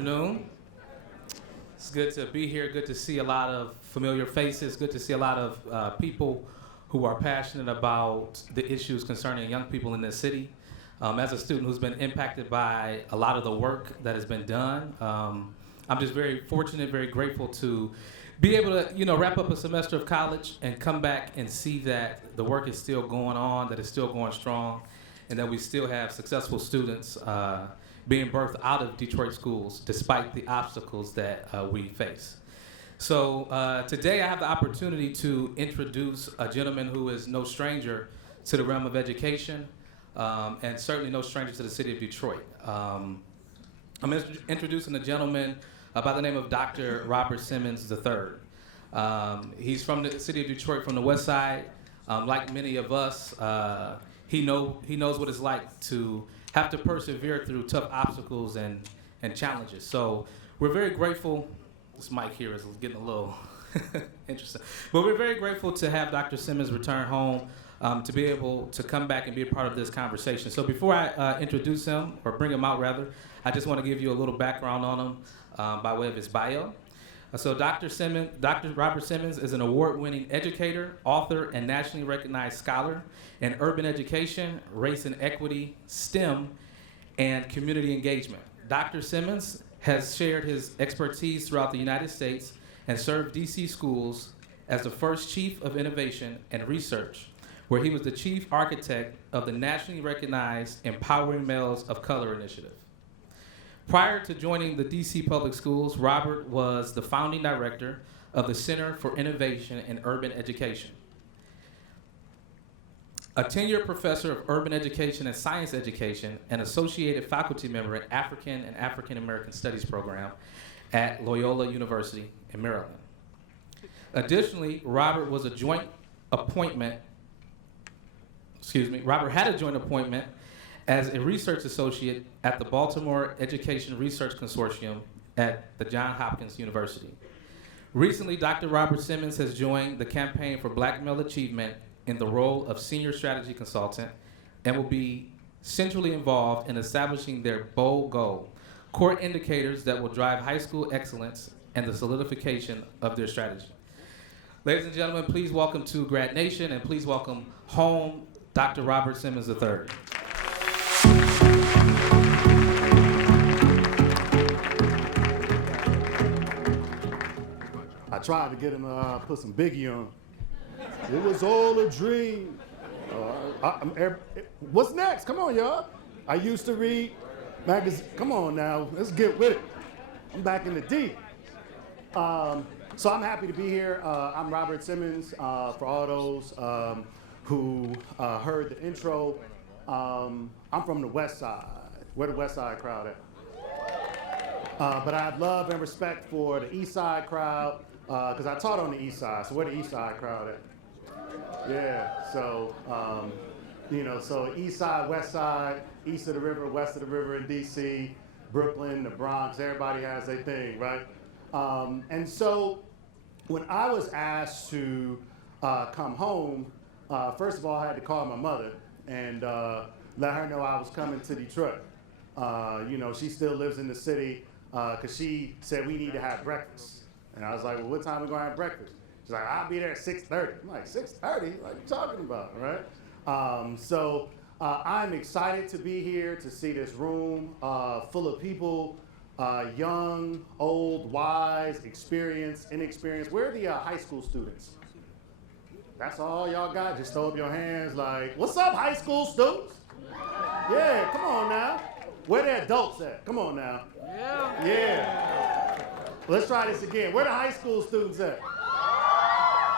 afternoon. It's good to be here. Good to see a lot of familiar faces. Good to see a lot of people who are passionate about the issues concerning young people in this city. As a student who's been impacted by a lot of the work that has been done, I'm just very fortunate, very grateful to be able to, wrap up a semester of college and come back and see that the work is still going on, that it's still going strong, and that we still have successful students being birthed out of Detroit schools despite the obstacles that we face. So today I have the opportunity to introduce a gentleman who is no stranger to the realm of education, and certainly no stranger to the city of Detroit. I'm introducing a gentleman by the name of Dr. Robert Simmons III. He's from the city of Detroit, from the west side. Like many of us, he knows what it's like to have to persevere through tough obstacles and challenges. So we're very grateful. This mic here is getting a little interesting. But we're very grateful to have Dr. Simmons return home, to be able to come back and be a part of this conversation. So before I introduce him, or bring him out rather, I just want to give you a little background on him by way of his bio. So Dr. Robert Simmons is an award-winning educator, author, and nationally recognized scholar in urban education, race and equity, STEM, and community engagement. Dr. Simmons has shared his expertise throughout the United States and served DC schools as the first chief of innovation and research, where he was the chief architect of the nationally recognized Empowering Males of Color initiative. Prior to joining the DC Public Schools, Robert was the founding director of the Center for Innovation in Urban Education. A tenured professor of urban education and science education, and associated faculty member at African and African American Studies program at Loyola University in Maryland. Additionally, Robert had a joint appointment as a research associate at the Baltimore Education Research Consortium at the Johns Hopkins University. Recently, Dr. Robert Simmons has joined the Campaign for Black Male Achievement in the role of senior strategy consultant and will be centrally involved in establishing their bold goal, core indicators that will drive high school excellence and the solidification of their strategy. Ladies and gentlemen, please welcome to GradNation, and please welcome home Dr. Robert Simmons III. I tried to get him to put some Biggie on. It was all a dream. What's next? Come on, y'all. I used to read magazines. Come on now, let's get with it. I'm back in the deep. So I'm happy to be here. I'm Robert Simmons, for all those who heard the intro. I'm from the West Side. Where the West Side crowd at? But I have love and respect for the East Side crowd, because I taught on the East Side. So where the East Side crowd at? Yeah, so, so East Side, West Side, east of the river, west of the river in DC, Brooklyn, the Bronx, everybody has their thing, right? And so when I was asked to come home, first of all, I had to call my mother and let her know I was coming to Detroit. She still lives in the city because she said we need to have breakfast. And I was like, well, what time are we going to have breakfast? She's like, I'll be there at 6:30. I'm like, 6:30? What are you talking about, right? So I'm excited to be here to see this room full of people, young, old, wise, experienced, inexperienced. Where are the high school students? That's all y'all got? Just throw up your hands like, what's up, high school students? Yeah, come on now. Where the adults at? Come on now. Yeah. Let's try this again. Where the high school students at?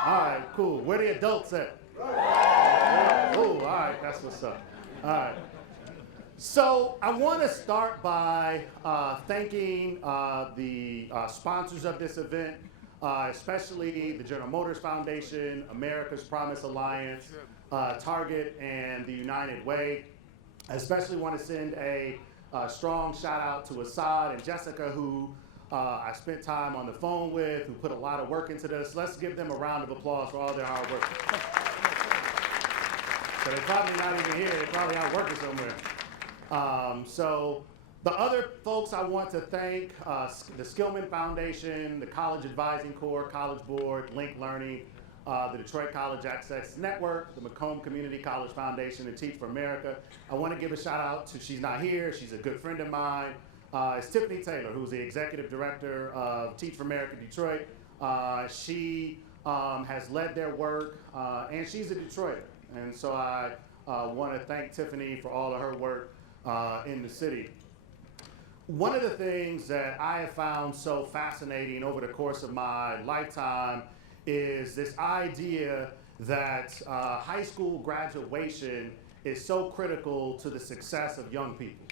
All right, cool. Where the adults at? Oh, all right, that's what's up. All right. So I want to start by thanking the sponsors of this event, especially the General Motors Foundation, America's Promise Alliance, Target, and the United Way. I especially want to send a strong shout out to Assad and Jessica, who I spent time on the phone with, who put a lot of work into this. Let's give them a round of applause for all their hard work. So they're probably not even here. They're probably out working somewhere. So The other folks I want to thank, the Skillman Foundation, the College Advising Corps, College Board, Link Learning, the Detroit College Access Network, the Macomb Community College Foundation, and Teach for America. I want to give a shout out to, she's not here, she's a good friend of mine. It's Tiffany Taylor, who's the Executive Director of Teach for America Detroit. She has led their work, and she's a Detroiter. And so I want to thank Tiffany for all of her work in the city. One of the things that I have found so fascinating over the course of my lifetime is this idea that high school graduation is so critical to the success of young people.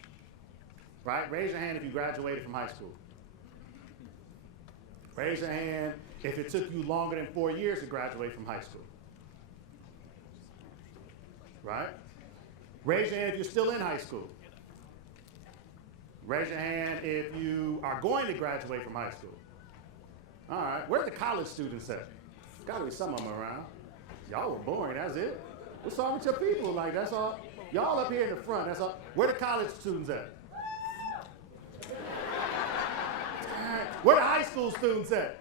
Right? Raise your hand if you graduated from high school. Raise your hand if it took you longer than 4 years to graduate from high school. Right? Raise your hand if you're still in high school. Raise your hand if you are going to graduate from high school. All right, where are the college students at? Gotta be some of them around. Y'all were boring, that's it. What's wrong with your people? Like, that's all. Y'all up here in the front, that's all. Where the college students at? Where the high school students at?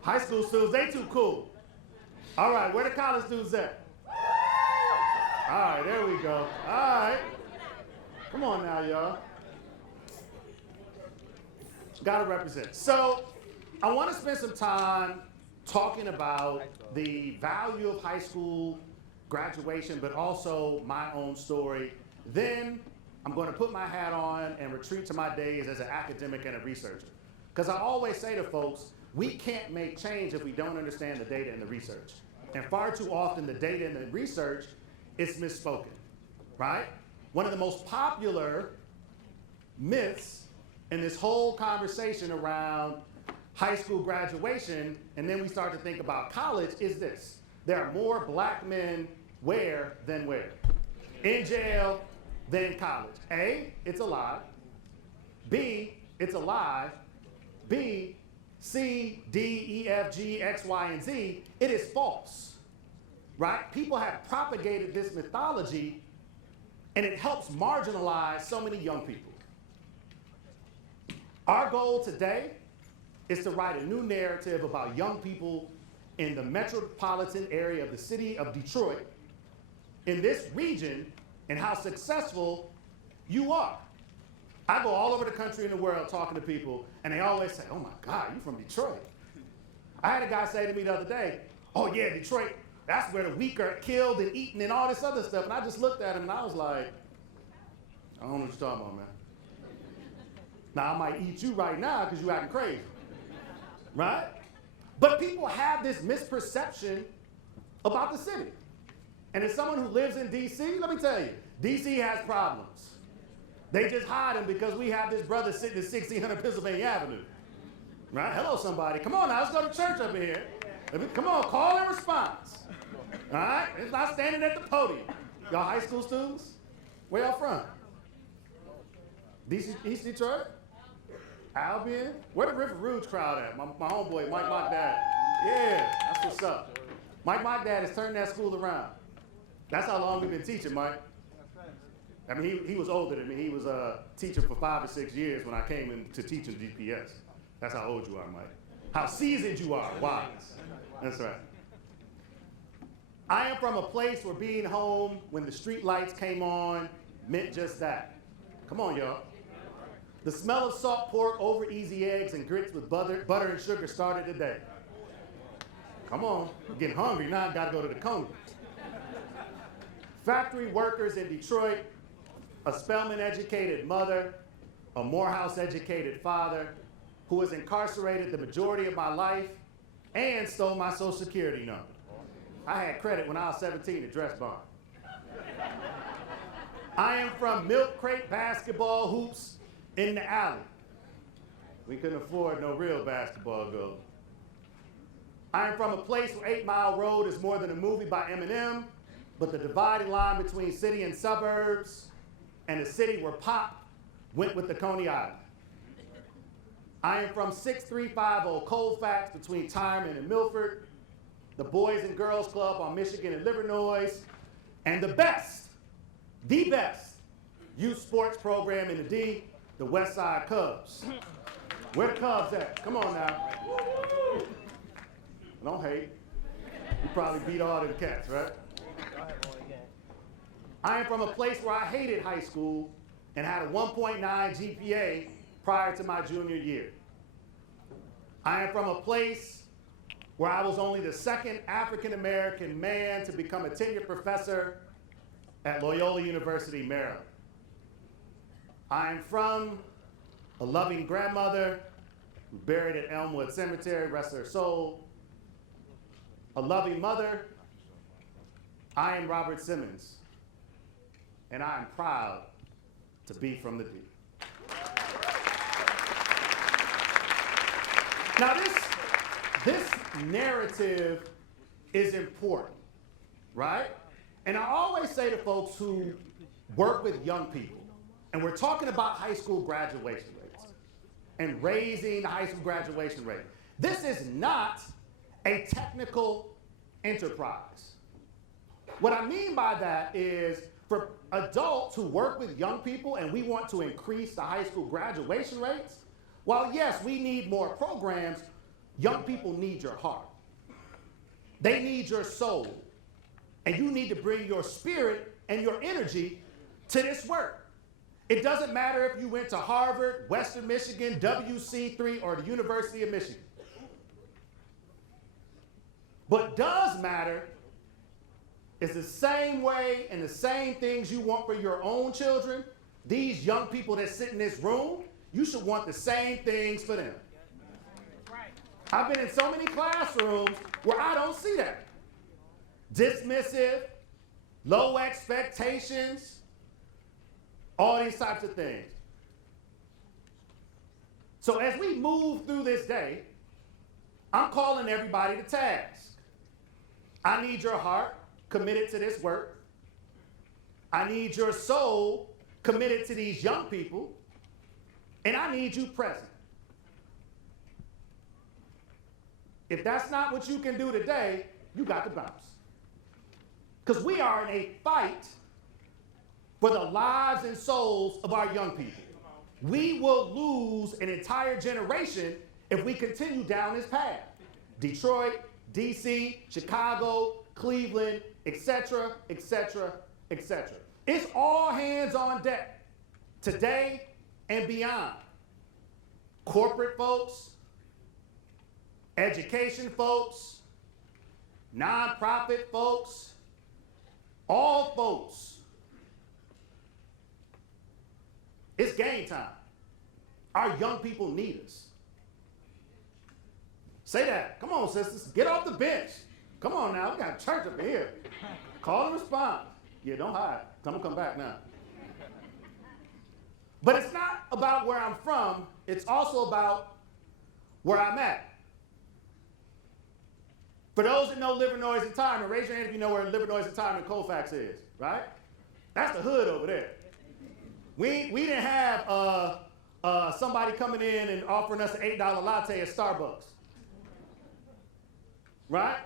High school students, they too cool. All right, where the college students at? All right, there we go. All right. Come on now, y'all. Gotta represent. So, I want to spend some time talking about the value of high school graduation, but also my own story. Then, I'm going to put my hat on and retreat to my days as an academic and a researcher. Because I always say to folks, we can't make change if we don't understand the data and the research. And far too often, the data and the research is misspoken, right? One of the most popular myths in this whole conversation around high school graduation, and then we start to think about college, is this. There are more black men where than where? In jail than college. A, it's a lie. B, it's a lie. B, C, D, E, F, G, X, Y, and Z, it is false, right? People have propagated this mythology, and it helps marginalize so many young people. Our goal today is to write a new narrative about young people in the metropolitan area of the city of Detroit, in this region, and how successful you are. I go all over the country and the world talking to people, and they always say, oh my God, you're from Detroit. I had a guy say to me the other day, oh yeah, Detroit, that's where the weak are killed and eaten and all this other stuff. And I just looked at him and I was like, I don't know what you're talking about, man. Now I might eat you right now because you're acting crazy, right? But people have this misperception about the city. And as someone who lives in DC, let me tell you, DC has problems. They just hide them because we have this brother sitting at 1600 Pennsylvania Avenue. Right? Hello, somebody. Come on now, let's go to church up in here. Come on, call and response. All right? It's not standing at the podium. Y'all high school students? Where y'all from? DC, East Detroit? Albion? Where the River Rouge crowd at? My homeboy, Mike Mockdad. Yeah, that's what's up. Mike Mockdad has turned that school around. That's how long we've been teaching, Mike. I mean, he was older than me. He was a teacher for 5 or 6 years when I came in to teach in GPS. That's how old you are, Mike. How seasoned you are, wise. That's right. I am from a place where being home when the street lights came on meant just that. Come on, y'all. The smell of salt pork over easy eggs and grits with butter and sugar started the day. Come on, I'm getting hungry now, I gotta go to the Coney. Factory workers in Detroit, a Spelman-educated mother, a Morehouse-educated father, who was incarcerated the majority of my life and stole my Social Security number. I had credit when I was 17 at Dress Barn. I am from milk crate basketball hoops in the alley. We couldn't afford no real basketball goals. I am from a place where 8 Mile Road is more than a movie by Eminem, but the dividing line between city and suburbs, and a city where pop went with the Coney Island. I am from 6350 Colfax between Tyman and Milford, the Boys and Girls Club on Michigan and Livernois, and the best youth sports program in the D, the West Side Cubs. Where the Cubs at? Come on now. Don't hate. You probably beat all of the cats, right? I am from a place where I hated high school and had a 1.9 GPA prior to my junior year. I am from a place where I was only the second African-American man to become a tenured professor at Loyola University, Maryland. I am from a loving grandmother who's buried at Elmwood Cemetery, rest her soul. A loving mother. I am Robert Simmons, and I am proud to be from the D. Now this narrative is important, right? And I always say to folks who work with young people, and we're talking about high school graduation rates and raising the high school graduation rate. This is not a technical enterprise. What I mean by that is for adults who work with young people and we want to increase the high school graduation rates, while yes, we need more programs, young people need your heart. They need your soul. And you need to bring your spirit and your energy to this work. It doesn't matter if you went to Harvard, Western Michigan, WC3, or the University of Michigan. What does matter is the same way and the same things you want for your own children, these young people that sit in this room, you should want the same things for them. I've been in so many classrooms where I don't see that. Dismissive, low expectations, all these types of things. So as we move through this day, I'm calling everybody to task. I need your heart committed to this work. I need your soul committed to these young people. And I need you present. If that's not what you can do today, you got to bounce. Because we are in a fight for the lives and souls of our young people. We will lose an entire generation if we continue down this path. Detroit, DC, Chicago, Cleveland, etc., etc., etc. It's all hands on deck today and beyond. Corporate folks, education folks, nonprofit folks, all folks. It's game time. Our young people need us. Say that. Come on, sisters. Get off the bench. Come on now. We got a church up here. Call and respond. Yeah, don't hide. I'm going to come back now. But it's not about where I'm from. It's also about where I'm at. For those that know Liver Noise and Time, raise your hand if you know where Liver Noise and Time in Colfax is, right? That's the hood over there. We didn't have somebody coming in and offering us an $8 latte at Starbucks. Right?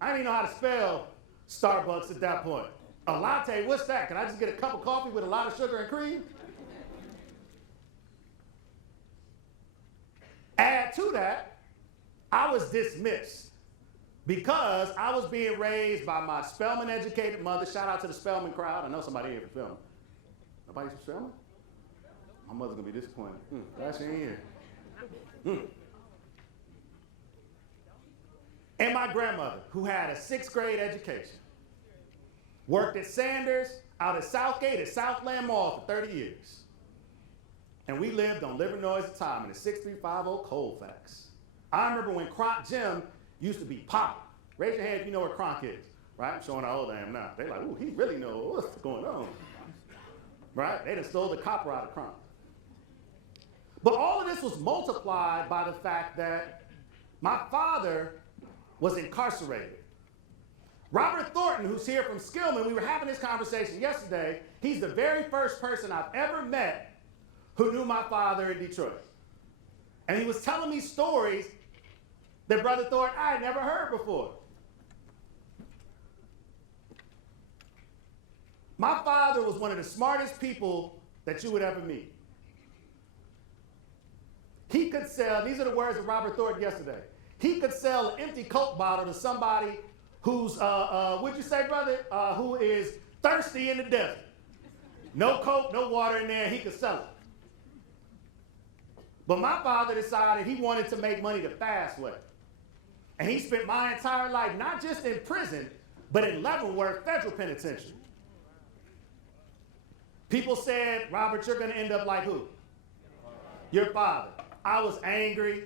I didn't even know how to spell Starbucks at that point. A latte, what's that? Can I just get a cup of coffee with a lot of sugar and cream? Add to that, I was dismissed because I was being raised by my Spelman educated mother. Shout out to the Spelman crowd. I know somebody here from Spelman. Nobody from Spelman? My mother's gonna be disappointed. Glad she ain't here. And my grandmother, who had a 6th grade education, worked at Sanders out at Southgate at Southland Mall for 30 years. And we lived on Liver Noise and Time in the 6350 Colfax. I remember when Kronk Gym used to be popping. Raise your hand if you know where Kronk is, right? I'm showing how old I am now. They're like, ooh, he really knows what's going on. Right? They done stole the copper out of Kronk. But all of this was multiplied by the fact that my father was incarcerated. Robert Thornton, who's here from Skillman, we were having this conversation yesterday. He's the very first person I've ever met who knew my father in Detroit. And he was telling me stories that Brother Thornton I had never heard before. My father was one of the smartest people that you would ever meet. He could sell, these are the words of Robert Thornton yesterday, he could sell an empty Coke bottle to somebody who's, what'd you say, brother? Who is thirsty in the desert. No Coke, no water in there, he could sell it. But my father decided he wanted to make money the fast way. And he spent my entire life, not just in prison, but in Leavenworth Federal Penitentiary. People said, Robert, you're going to end up like who? Your father. I was angry.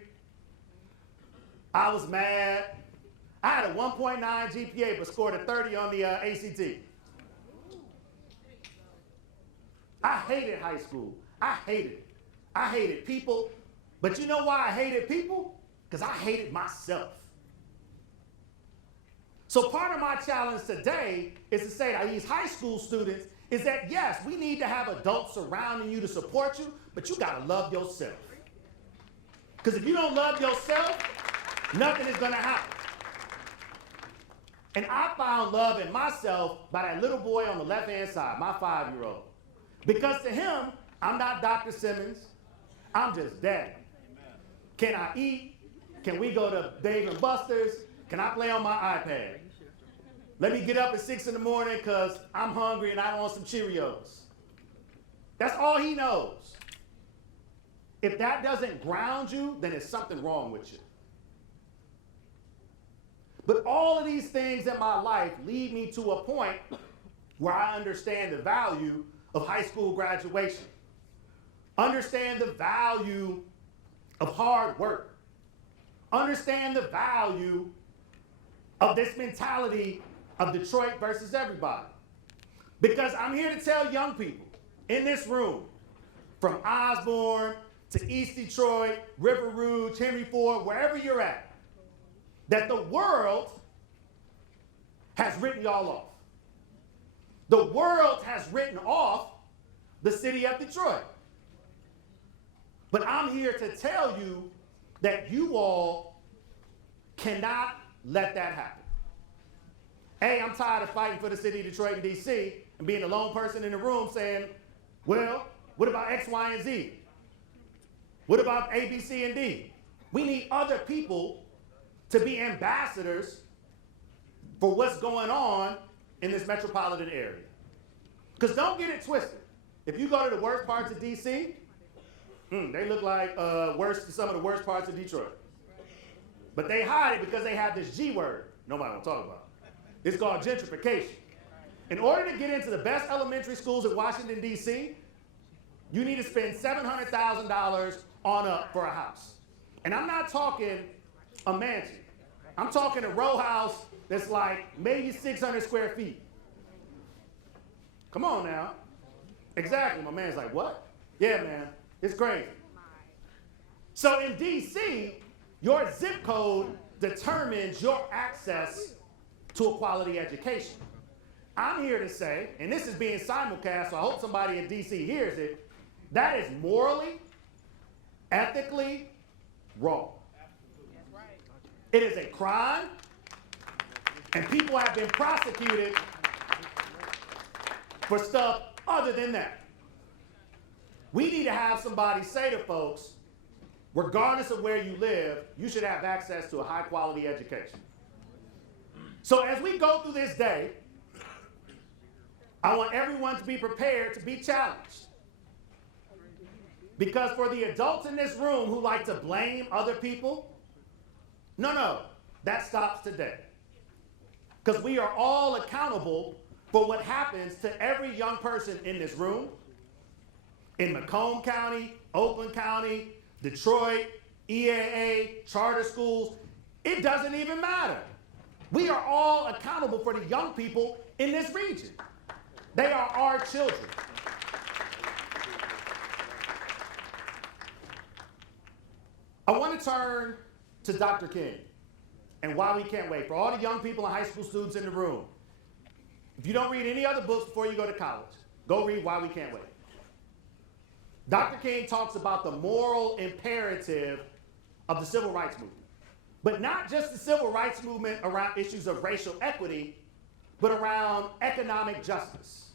I was mad. I had a 1.9 GPA, but scored a 30 on the ACT. I hated high school. I hated it. I hated people. But you know why I hated people? Because I hated myself. So part of my challenge today is to say to these high school students is that, yes, we need to have adults surrounding you to support you, but you got to love yourself. Because if you don't love yourself, nothing is going to happen. And I found love in myself by that little boy on the left-hand side, my 5-year-old. Because to him, I'm not Dr. Simmons. I'm just daddy. Can I eat? Can we go to Dave & Buster's? Can I play on my iPad? Let me get up at 6 in the morning because I'm hungry and I want some Cheerios. That's all he knows. If that doesn't ground you, then there's something wrong with you. But all of these things in my life lead me to a point where I understand the value of high school graduation. Understand the value of hard work. Understand the value of this mentality of Detroit versus everybody. Because I'm here to tell young people in this room, from Osborne to East Detroit, River Rouge, Henry Ford, wherever you're at, that the world has written y'all off. The world has written off the city of Detroit. But I'm here to tell you that you all cannot let that happen. Hey, I'm tired of fighting for the city of Detroit and DC and being the lone person in the room saying, well, what about X, Y, and Z? What about A, B, C, and D? We need other people to be ambassadors for what's going on in this metropolitan area. Because don't get it twisted. If you go to the worst parts of DC, they look like some of the worst parts of Detroit. But they hide it because they have this G word nobody wants to talk about. It's called gentrification. In order to get into the best elementary schools in Washington, D.C., you need to spend $700,000 for a house. And I'm not talking a mansion. I'm talking a row house that's like maybe 600 square feet. Come on now. Exactly. My man's like, what? Yeah, man. It's crazy. So in D.C., your zip code determines your access to a quality education. I'm here to say, and this is being simulcast, so I hope somebody in D.C. hears it, that is morally, ethically wrong. It is a crime, and people have been prosecuted for stuff other than that. We need to have somebody say to folks, regardless of where you live, you should have access to a high quality education. So as we go through this day, I want everyone to be prepared to be challenged. Because for the adults in this room who like to blame other people, no, that stops today. Because we are all accountable for what happens to every young person in this room, in Macomb County, Oakland County, Detroit, EAA, charter schools. It doesn't even matter. We are all accountable for the young people in this region. They are our children. I want to turn to Dr. King and why we can't wait. For all the young people and high school students in the room, if you don't read any other books before you go to college, go read Why We Can't Wait. Dr. King talks about the moral imperative of the civil rights movement. But not just the civil rights movement around issues of racial equity, but around economic justice.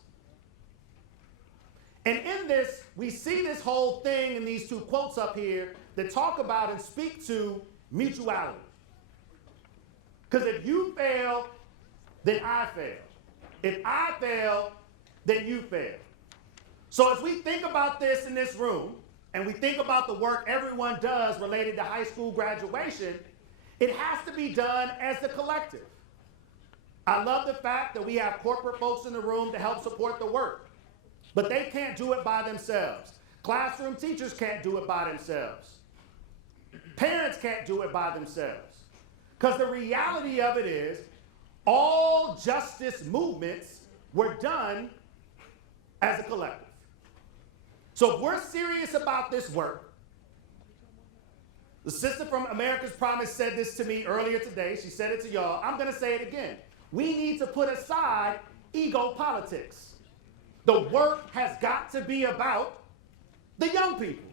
And in this, we see this whole thing in these two quotes up here that talk about and speak to mutuality. Because if you fail, then I fail. If I fail, then you fail. So as we think about this in this room, and we think about the work everyone does related to high school graduation, it has to be done as a collective. I love the fact that we have corporate folks in the room to help support the work, but they can't do it by themselves. Classroom teachers can't do it by themselves. Parents can't do it by themselves. Because the reality of it is, all justice movements were done as a collective. So if we're serious about this work, the sister from America's Promise said this to me earlier today. She said it to y'all. I'm going to say it again. We need to put aside ego politics. The work has got to be about the young people.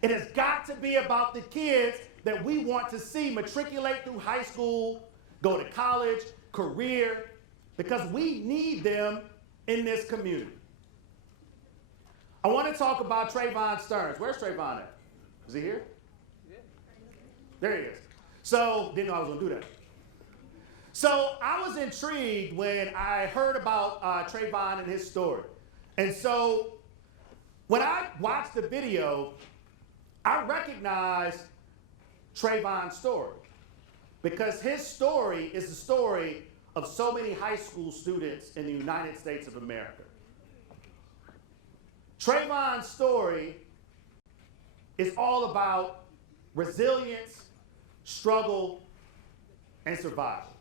It has got to be about the kids that we want to see matriculate through high school, go to college, career, because we need them in this community. I want to talk about Trayvon Stearns. Where's Trayvon at? Is he here? Yeah. There he is. So, didn't know I was going to do that. So, I was intrigued when I heard about Trayvon and his story. And so, when I watched the video, I recognized Trayvon's story. Because his story is the story of so many high school students in the United States of America. Trayvon's story is all about resilience, struggle, and survival.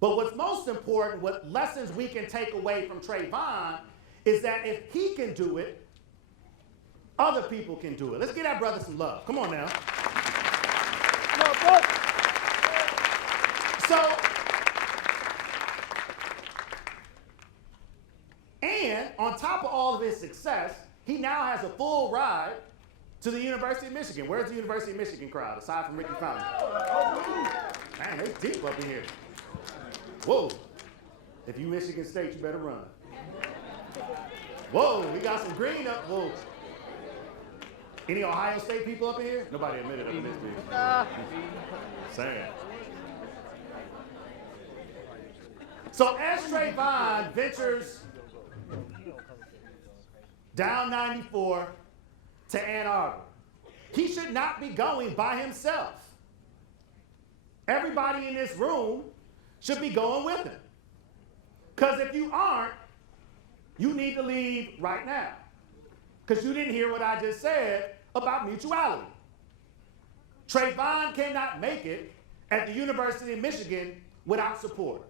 But what's most important, what lessons we can take away from Trayvon, is that if he can do it, other people can do it. Let's give that brother some love. Come on now. Come on, bro. So, and on top of all of his success, he now has a full ride to the University of Michigan. Where's the University of Michigan crowd, aside from Ricky Fountain? Man, they deep up in here. Whoa. If you Michigan State, you better run. Whoa, we got some green up. Whoa. Any Ohio State people up in here? Nobody admitted up in this bitch. Sad. So as Trayvon ventures down 94 to Ann Arbor, he should not be going by himself. Everybody in this room should be going with him. Because if you aren't, you need to leave right now. Because you didn't hear what I just said about mutuality. Trayvon cannot make it at the University of Michigan without support,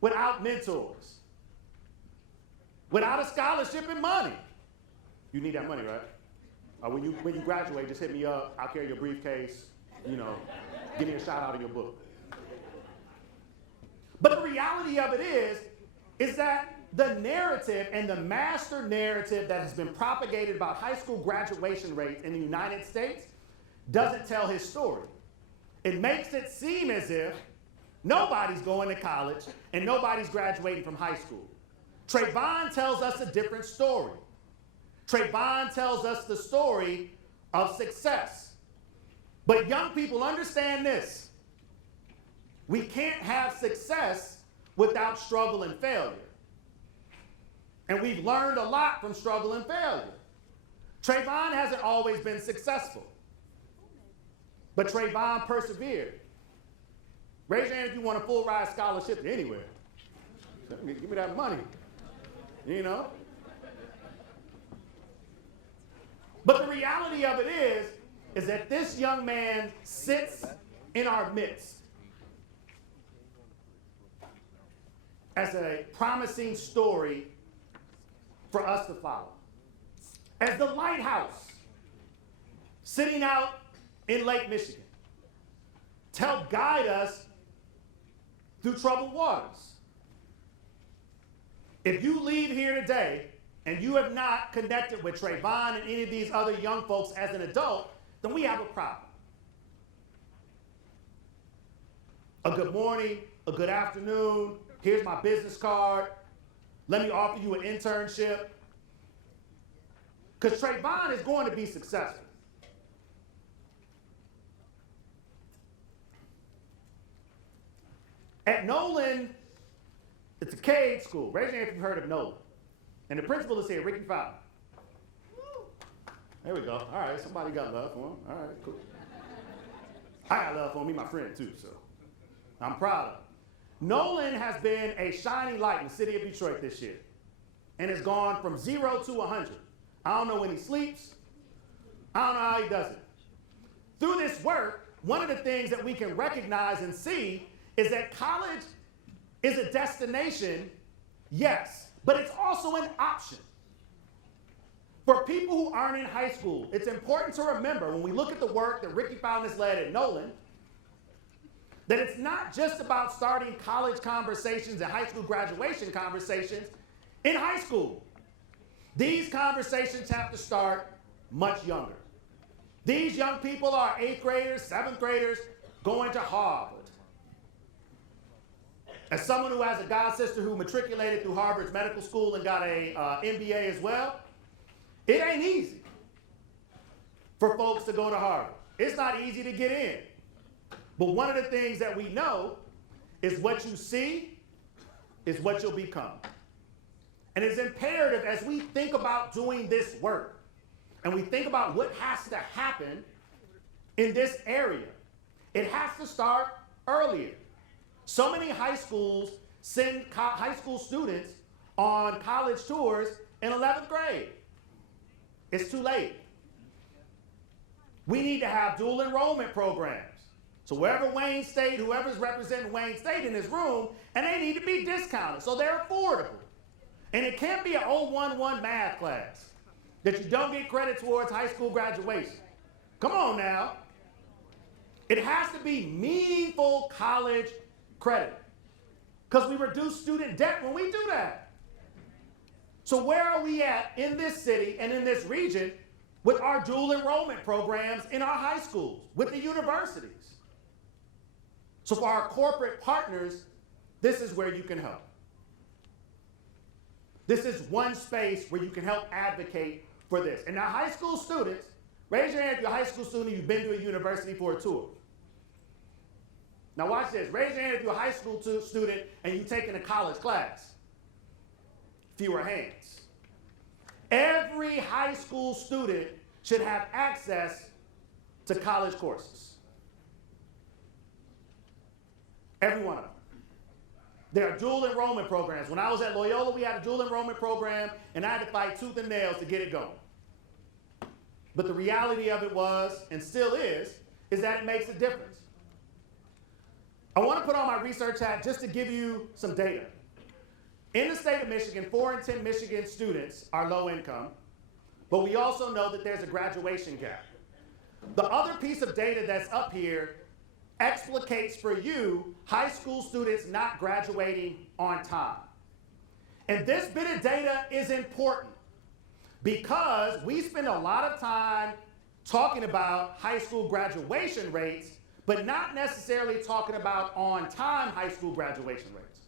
without mentors, without a scholarship and money. You need that money, right? When you graduate, just hit me up. I'll carry your briefcase. You know, give me a shout out of your book. But the reality of it is that the narrative and the master narrative that has been propagated about high school graduation rates in the United States doesn't tell his story. It makes it seem as if nobody's going to college and nobody's graduating from high school. Trayvon tells us a different story. Trayvon tells us the story of success. But young people, understand this. We can't have success without struggle and failure. And we've learned a lot from struggle and failure. Trayvon hasn't always been successful, but Trayvon persevered. Raise your hand if you want a full ride scholarship anywhere. Give me that money, you know? But the reality of it is that this young man sits in our midst as a promising story for us to follow. As the lighthouse sitting out in Lake Michigan to help guide us through troubled waters. If you leave here today and you have not connected with Trayvon and any of these other young folks as an adult, then we have a problem. A good morning, a good afternoon, here's my business card, let me offer you an internship. Because Trayvon is going to be successful. At Nolan, it's a K-8 school. Raise your hand if you've heard of Nolan. And the principal is here, Ricky Fowler. There we go. All right, somebody got love for him. All right, cool. I got love for him. He's my friend too, so I'm proud of him. Nolan has been a shining light in the city of Detroit this year and has gone from 0 to 100. I don't know when he sleeps. I don't know how he does it. Through this work, one of the things that we can recognize and see is that college is a destination, yes, but it's also an option. For people who aren't in high school, it's important to remember when we look at the work that Ricky Fowler has led at Nolan, that it's not just about starting college conversations and high school graduation conversations in high school. These conversations have to start much younger. These young people are 8th graders, 7th graders going to Harvard. As someone who has a god sister who matriculated through Harvard's medical school and got a MBA as well, it ain't easy for folks to go to Harvard. It's not easy to get in. But one of the things that we know is what you see is what you'll become. And it's imperative as we think about doing this work and we think about what has to happen in this area, it has to start earlier. So many high schools send high school students on college tours in 11th grade. It's too late. We need to have dual enrollment programs. So wherever Wayne State, whoever's representing Wayne State in this room, and they need to be discounted so they're affordable. And it can't be an 011 math class that you don't get credit towards high school graduation. Come on now. It has to be meaningful college credit because we reduce student debt when we do that. So where are we at in this city and in this region with our dual enrollment programs in our high schools, with the universities? So for our corporate partners, this is where you can help. This is one space where you can help advocate for this. And now high school students, raise your hand if you're a high school student and you've been to a university for a tour. Now watch this. Raise your hand if you're a high school student and you've taken a college class. Fewer hands. Every high school student should have access to college courses. Every one of them. There are dual enrollment programs. When I was at Loyola, we had a dual enrollment program, and I had to fight tooth and nails to get it going. But the reality of it was, and still is that it makes a difference. I want to put on my research hat just to give you some data. In the state of Michigan, 4 in 10 Michigan students are low income, but we also know that there's a graduation gap. The other piece of data that's up here explicates for you high school students not graduating on time. And this bit of data is important because we spend a lot of time talking about high school graduation rates, but not necessarily talking about on-time high school graduation rates.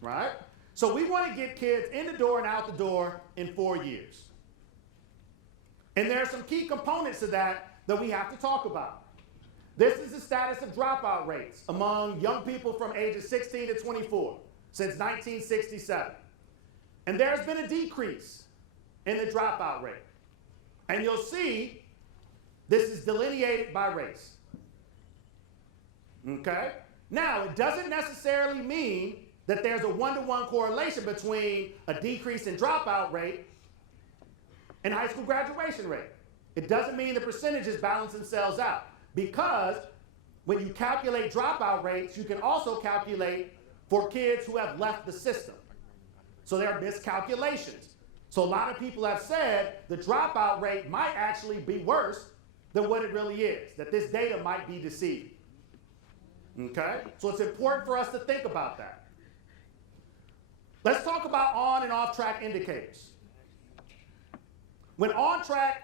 Right? So we want to get kids in the door and out the door in 4 years. And there are some key components to that we have to talk about. This is the status of dropout rates among young people from ages 16 to 24 since 1967. And there's been a decrease in the dropout rate. And you'll see this is delineated by race. Okay? Now, it doesn't necessarily mean that there's a one-to-one correlation between a decrease in dropout rate and high school graduation rate. It doesn't mean the percentages balance themselves out. Because when you calculate dropout rates, you can also calculate for kids who have left the system. So there are miscalculations. So a lot of people have said the dropout rate might actually be worse than what it really is, that this data might be deceiving. Okay? So it's important for us to think about that. Let's talk about on and off track indicators. When on track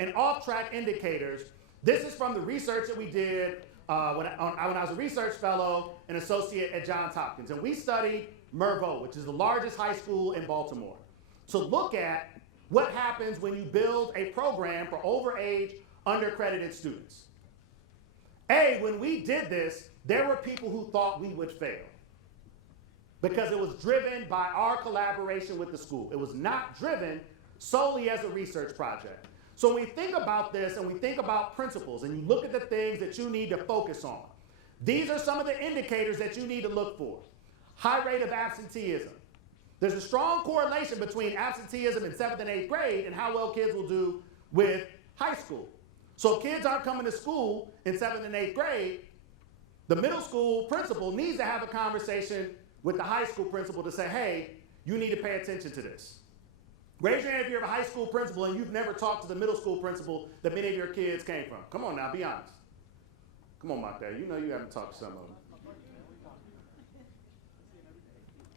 and off track indicators, this is from the research that we did when I was a research fellow and associate at Johns Hopkins. And we studied Mervo, which is the largest high school in Baltimore, to look at what happens when you build a program for overage, undercredited students. When we did this, there were people who thought we would fail because it was driven by our collaboration with the school. It was not driven solely as a research project. So when we think about this and we think about principles and you look at the things that you need to focus on, these are some of the indicators that you need to look for. High rate of absenteeism. There's a strong correlation between absenteeism in 7th and 8th grade and how well kids will do with high school. So if kids aren't coming to school in 7th and 8th grade, the middle school principal needs to have a conversation with the high school principal to say, hey, you need to pay attention to this. Raise your hand if you're a high school principal and you've never talked to the middle school principal that many of your kids came from. Come on now, be honest. Come on, Mark, you know you haven't talked to some of them.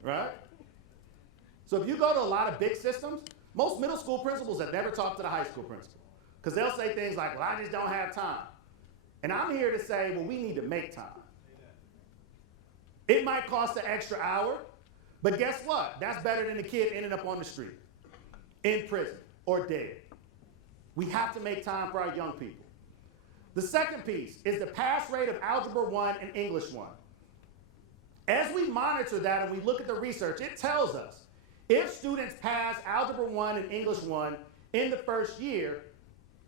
Right? So if you go to a lot of big systems, most middle school principals have never talked to the high school principal. Because they'll say things like, well, I just don't have time. And I'm here to say, well, we need to make time. It might cost an extra hour, but guess what? That's better than the kid ending up on the street, in prison, or dead. We have to make time for our young people. The second piece is the pass rate of Algebra 1 and English 1. As we monitor that and we look at the research, it tells us if students pass Algebra 1 and English 1 in the first year,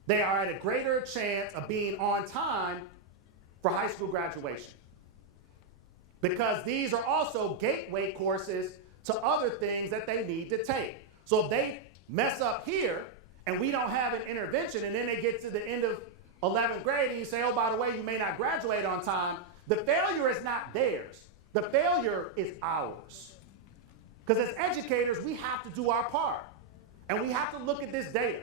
they are at a greater chance of being on time for high school graduation. Because these are also gateway courses to other things that they need to take. So if they mess up here and we don't have an intervention and then they get to the end of 11th grade and you say, oh, by the way, you may not graduate on time, the failure is not theirs. The failure is ours. Because as educators, we have to do our part. And we have to look at this data.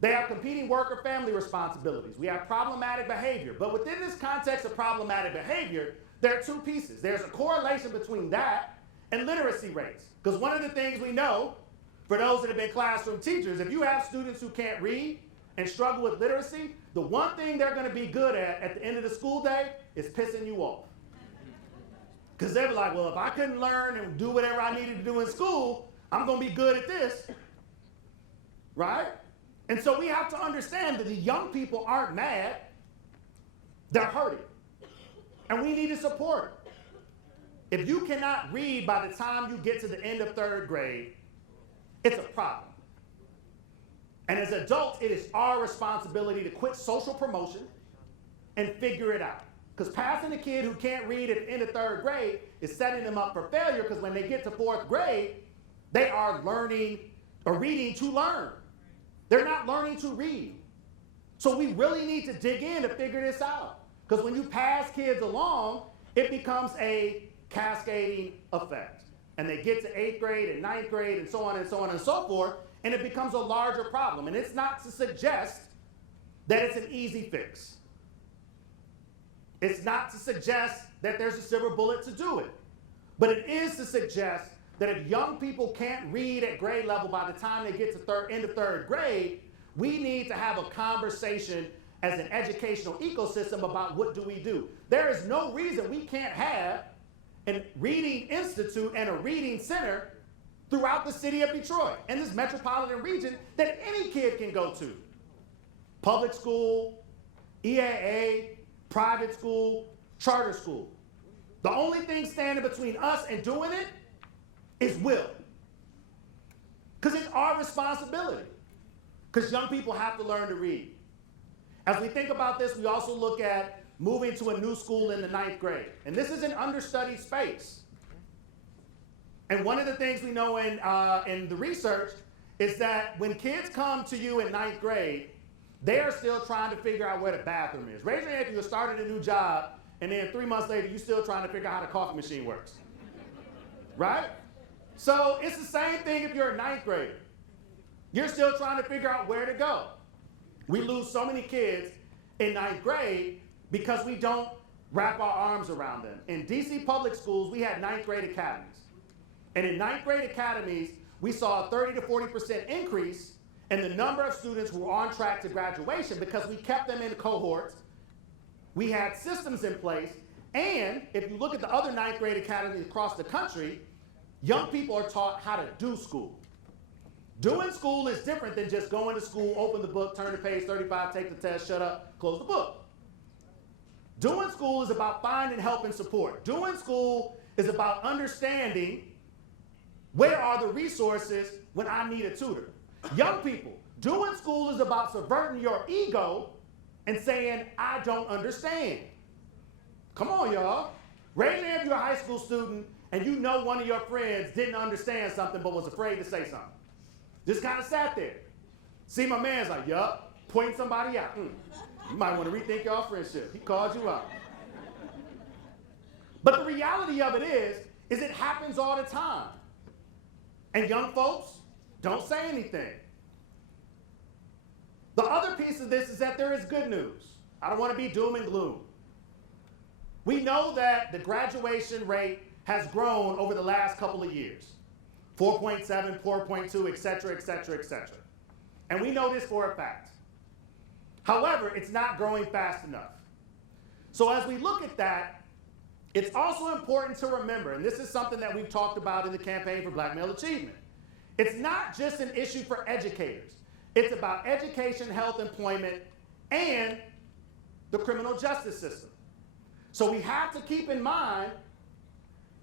They have competing work or family responsibilities. We have problematic behavior. But within this context of problematic behavior, there are two pieces. There's a correlation between that and literacy rates. Because one of the things we know, for those that have been classroom teachers, if you have students who can't read and struggle with literacy, the one thing they're going to be good at the end of the school day is pissing you off. Because they're like, well, if I couldn't learn and do whatever I needed to do in school, I'm going to be good at this. Right? And so we have to understand that the young people aren't mad. They're hurting. And we need to support them. If you cannot read by the time you get to the end of 3rd grade, it's a problem. And as adults, it is our responsibility to quit social promotion and figure it out. Because passing a kid who can't read at the end of 3rd grade is setting them up for failure, because when they get to 4th grade, they are learning or reading to learn. They're not learning to read. So we really need to dig in to figure this out. Because when you pass kids along, it becomes a cascading effect. And they get to 8th grade and 9th grade and so on and so on and so forth, and it becomes a larger problem. And it's not to suggest that it's an easy fix. It's not to suggest that there's a silver bullet to do it. But it is to suggest that if young people can't read at grade level by the time they get to end of 3rd grade, we need to have a conversation as an educational ecosystem about what do we do. There is no reason we can't have a reading institute and a reading center throughout the city of Detroit and this metropolitan region that any kid can go to. Public school, EAA, private school, charter school. The only thing standing between us and doing it is will. Because it's our responsibility. Because young people have to learn to read. As we think about this, we also look at moving to a new school in the 9th grade. And this is an understudied space. And one of the things we know in the research is that when kids come to you in 9th grade, they are still trying to figure out where the bathroom is. Raise your hand if you started a new job, and then 3 months later, you're still trying to figure out how the coffee machine works. Right? So it's the same thing if you're a 9th grader. You're still trying to figure out where to go. We lose so many kids in 9th grade because we don't wrap our arms around them. In DC public schools, we had 9th grade academies. And in 9th grade academies, we saw a 30 to 40% increase in the number of students who were on track to graduation because we kept them in cohorts. We had systems in place. And if you look at the other 9th grade academies across the country, young people are taught how to do school. Doing school is different than just going to school, open the book, turn to page 35, take the test, shut up, close the book. Doing school is about finding help and support. Doing school is about understanding where are the resources when I need a tutor. Young people, doing school is about subverting your ego and saying, I don't understand. Come on, y'all. Raise your hand if you're a high school student and you know one of your friends didn't understand something but was afraid to say something. Just kind of sat there. See, my man's like, yup, pointing somebody out. You might want to rethink your friendship. He called you out. But the reality of it is it happens all the time. And young folks don't say anything. The other piece of this is that there is good news. I don't want to be doom and gloom. We know that the graduation rate has grown over the last couple of years. 4.7, 4.2, et cetera, et cetera, et cetera. And we know this for a fact. However, it's not growing fast enough. So as we look at that, it's also important to remember, and this is something that we've talked about in the Campaign for Black Male Achievement, it's not just an issue for educators. It's about education, health, employment, and the criminal justice system. So we have to keep in mind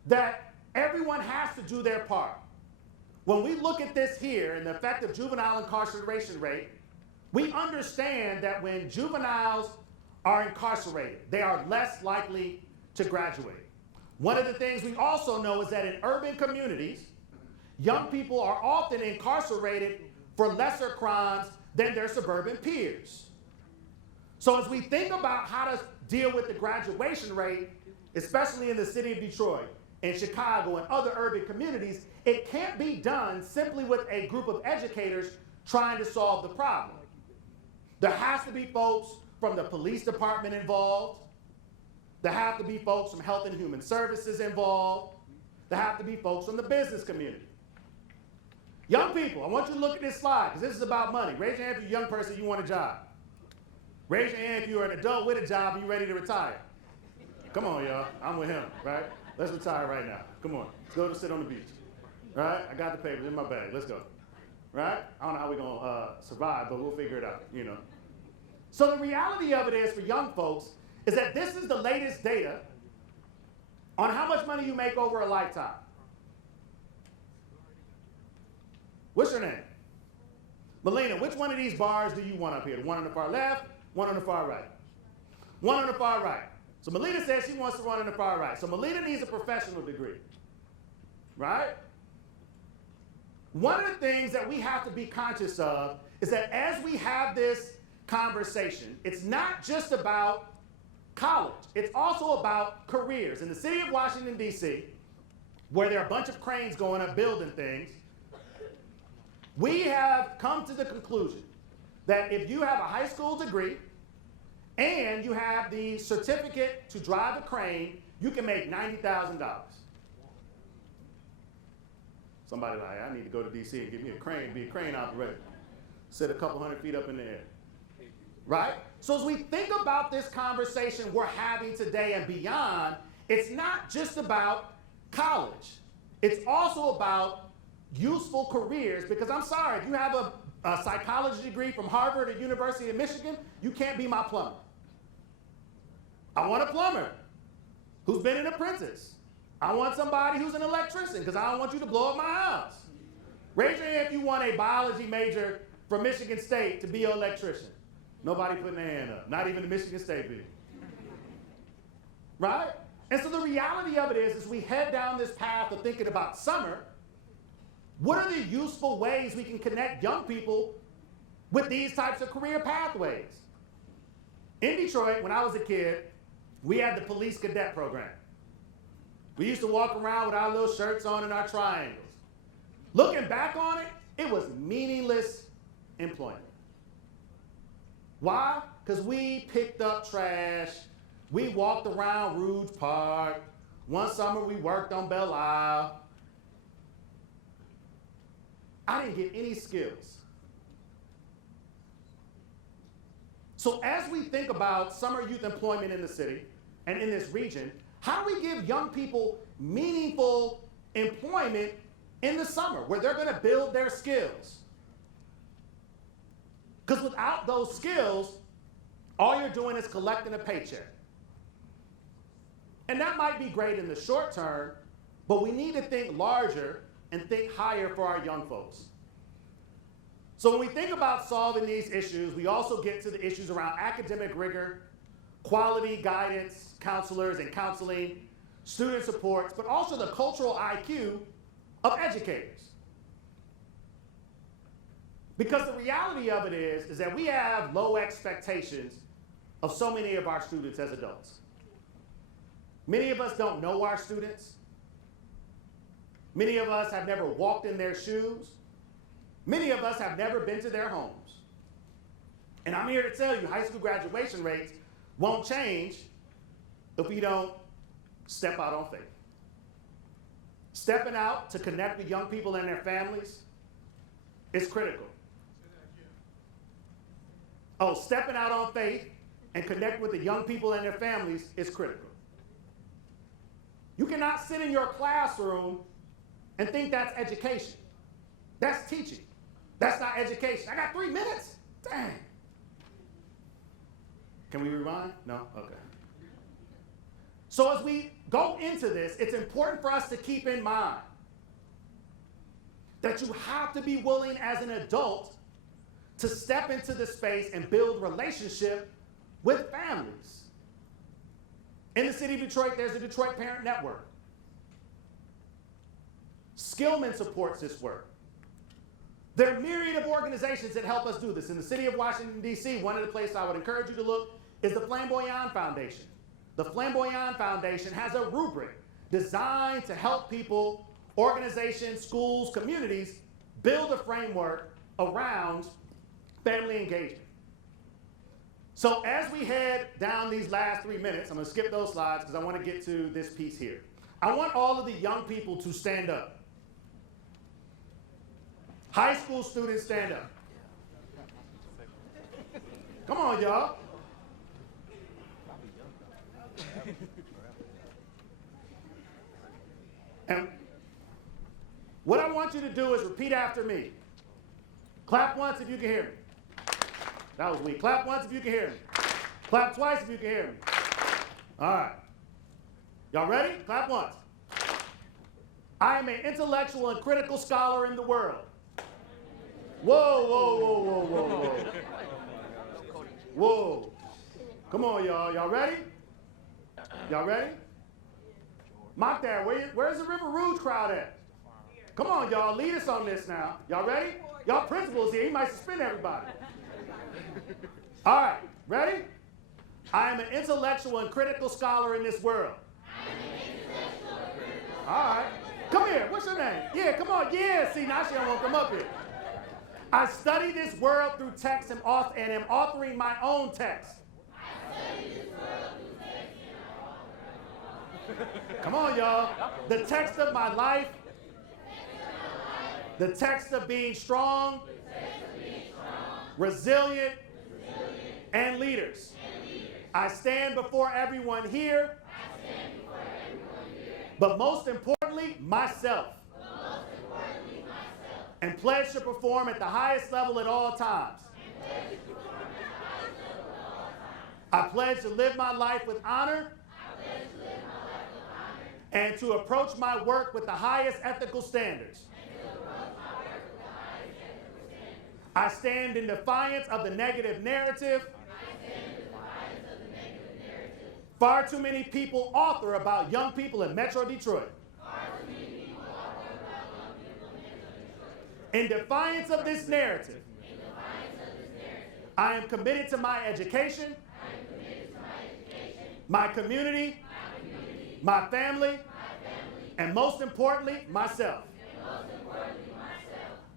that everyone has to do their part. When we look at this here and the effect of juvenile incarceration rate, we understand that when juveniles are incarcerated, they are less likely to graduate. One of the things we also know is that in urban communities, young people are often incarcerated for lesser crimes than their suburban peers. So as we think about how to deal with the graduation rate, especially in the city of Detroit and Chicago and other urban communities, it can't be done simply with a group of educators trying to solve the problem. There has to be folks from the police department involved. There have to be folks from Health and Human Services involved. There have to be folks from the business community. Young people, I want you to look at this slide because this is about money. Raise your hand if you're a young person, you want a job. Raise your hand if you're an adult with a job and you're ready to retire. Come on, y'all. I'm with him, right? Let's retire right now. Come on. Let's go to sit on the beach. Right? I got the papers in my bag. Let's go. Right? I don't know how we're going to survive, but we'll figure it out, you know. So the reality of it is for young folks is that this is the latest data on how much money you make over a lifetime. What's your name? Melina, which one of these bars do you want up here? The one on the far left, one on the far right? One on the far right. So Melina says she wants to run on the far right. So Melina needs a professional degree, right? One of the things that we have to be conscious of is that as we have this conversation, it's not just about college. It's also about careers. In the city of Washington, D.C., where there are a bunch of cranes going up building things, we have come to the conclusion that if you have a high school degree and you have the certificate to drive a crane, you can make $90,000. Somebody like, I need to go to D.C. and get me a crane, be a crane operator. Sit a couple hundred feet up in the air. Right? So as we think about this conversation we're having today and beyond, it's not just about college. It's also about useful careers, because I'm sorry, if you have a psychology degree from Harvard or University of Michigan, you can't be my plumber. I want a plumber who's been an apprentice. I want somebody who's an electrician, because I don't want you to blow up my house. Raise your hand if you want a biology major from Michigan State to be an electrician. Nobody putting their hand up, not even the Michigan State people. Right? And so the reality of it is, as we head down this path of thinking about summer, what are the useful ways we can connect young people with these types of career pathways? In Detroit, when I was a kid, we had the police cadet program. We used to walk around with our little shirts on and our triangles. Looking back on it, it was meaningless employment. Why? Because we picked up trash. We walked around Rouge Park. One summer we worked on Belle Isle. I didn't get any skills. So as we think about summer youth employment in the city and in this region, how do we give young people meaningful employment in the summer where they're going to build their skills? Because without those skills, all you're doing is collecting a paycheck. And that might be great in the short term, but we need to think larger and think higher for our young folks. So when we think about solving these issues, we also get to the issues around academic rigor, quality guidance, counselors and counseling, student supports, but also the cultural IQ of educators. Because the reality of it is that we have low expectations of so many of our students as adults. Many of us don't know our students. Many of us have never walked in their shoes. Many of us have never been to their homes. And I'm here to tell you, high school graduation rates won't change if we don't step out on faith. Stepping out to connect with young people and their families is critical. Oh, stepping out on faith and connect with the young people and their families is critical. You cannot sit in your classroom and think that's education. That's teaching. That's not education. I got 3 minutes? Dang. Can we rewind? No? Okay. So as we go into this, it's important for us to keep in mind that you have to be willing as an adult to step into the space and build relationship with families. In the city of Detroit, there's the Detroit Parent Network. Skillman supports this work. There are a myriad of organizations that help us do this. In the city of Washington, D.C., one of the places I would encourage you to look is the Flamboyant Foundation. The Flamboyant Foundation has a rubric designed to help people, organizations, schools, communities build a framework around family engagement. So as we head down these last 3 minutes, I'm going to skip those slides because I want to get to this piece here. I want all of the young people to stand up. High school students, stand up. Come on, y'all. And what I want you to do is repeat after me. Clap once if you can hear me. That was weak. Clap once if you can hear me. Clap twice if you can hear me. All right. Y'all ready? Clap once. I am an intellectual and critical scholar in the world. Whoa, whoa, whoa, whoa, whoa, whoa. Whoa. Come on, y'all. Y'all ready? Y'all ready? Mock that. Where's the River Rouge crowd at? Come on, y'all. Lead us on this now. Y'all ready? Y'all principals here. He might suspend everybody. All right. Ready? I am an intellectual and critical scholar in this world. All right. Come here. What's your name? Yeah, come on. Yeah. See, now she don't want to come up here. I study this world through text and am authoring my own text. Come on, y'all. The text of my life. The text of being strong. Resilient. And leaders. I stand before everyone here. But most importantly, myself. And pledge to perform at the highest level at all times. I pledge to live my life with honor. And to approach my work with the highest ethical standards. I stand in defiance of the negative narrative. Far too many people author about young people in Metro Detroit. In defiance of this narrative, I am committed to my education, my community, my family, and most importantly, myself.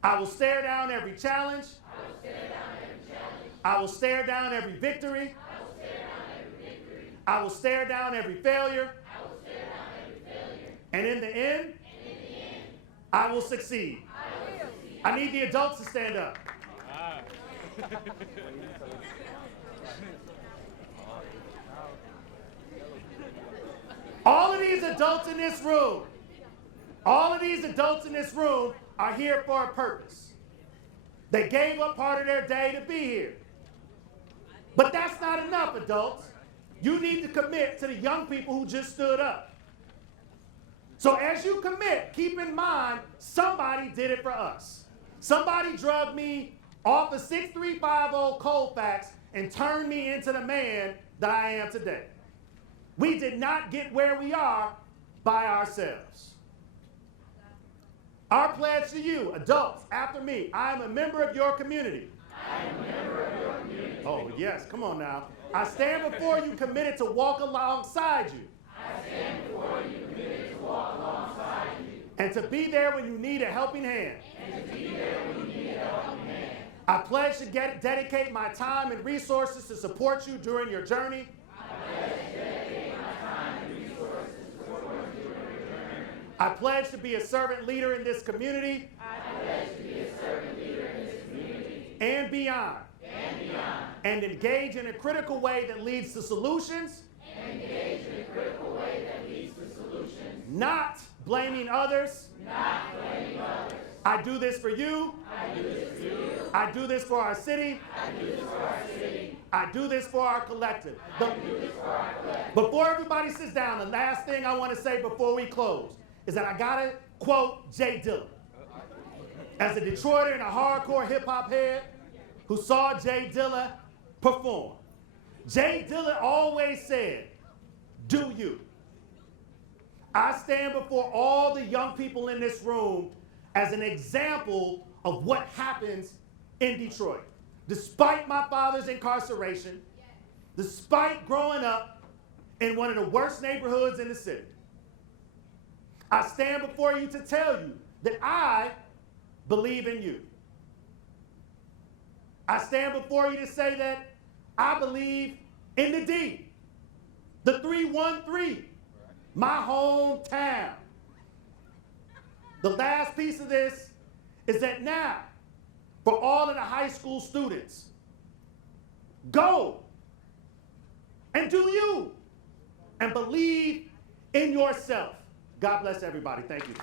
I will stare down every challenge. I will stare down every victory. I will stare down every failure. And in the end, I will succeed. I need the adults to stand up. All of these adults in this room are here for a purpose. They gave up part of their day to be here. But that's not enough, adults. You need to commit to the young people who just stood up. So as you commit, keep in mind, somebody did it for us. Somebody drugged me off of 6350 Colfax and turned me into the man that I am today. We did not get where we are by ourselves. Our pledge to you, adults, after me, I am a member of your community. I am a member of your community. Oh, yes, come on now. I stand before you committed to walk alongside you. I stand before you committed to walk alongside you. And to be there when you need a helping hand. And to be there when you need a helping hand. I pledge to dedicate my time and resources to support you during your journey. I pledge to dedicate my time and resources to support you during your journey. I pledge to be a servant leader in this community. I pledge to be a servant leader in this community. And beyond. And beyond. And engage in a critical way that leads to solutions. And engage in a critical way that leads to solutions. Not blaming others. Not blaming others. I do this for you. I do this for you. I do this for our city. I do this for our city. I do this for our collective. I do this for our collective. Before everybody sits down, the last thing I want to say before we close is that I gotta quote Jay Dilla. As a Detroiter and a hardcore hip hop head who saw Jay Dilla perform, Jay Dilla always said, "Do you?" I stand before all the young people in this room as an example of what happens in Detroit. Despite my father's incarceration, despite growing up in one of the worst neighborhoods in the city, I stand before you to tell you that I believe in you. I stand before you to say that I believe in the D, the 313, my hometown. The last piece of this is that now, for all of the high school students, go and do you and believe in yourself. God bless everybody. Thank you.